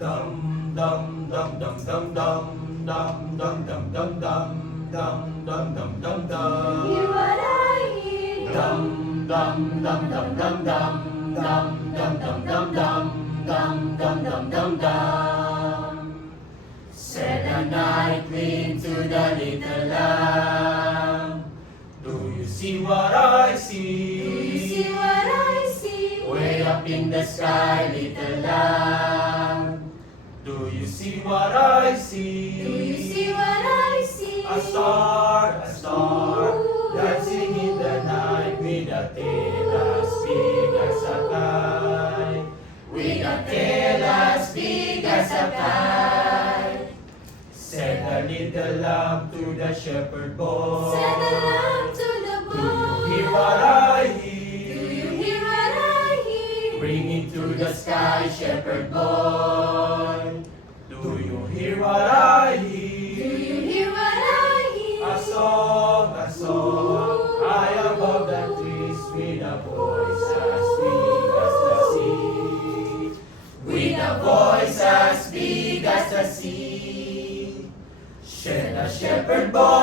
Dum dum dum dum dum dum dum dum dum dum dum dum dum dum dum dum. Hear what I hear. Dum dum dum dum dum dum dum dum dum dum dum dum dum dum dum dum. Said the night wind to the little lamb, do you see what I see? Do you see what I see? Way up in the sky, little lamb, do you see what I see? Do you see what I see? A star, dancing in the night with a tail as big as a kite. With a tail as big as a kite. Said the little lamb to the shepherd boy. Said the lamb to the Do you boy. hear what I Do hear? you hear what I hear? Bring it to the sky, shepherd boy. Do you hear what I Do hear? you hear what I hear? A song, high above the trees with a voice as big as the sea. With a voice as big as the sea. Said the shepherd boy.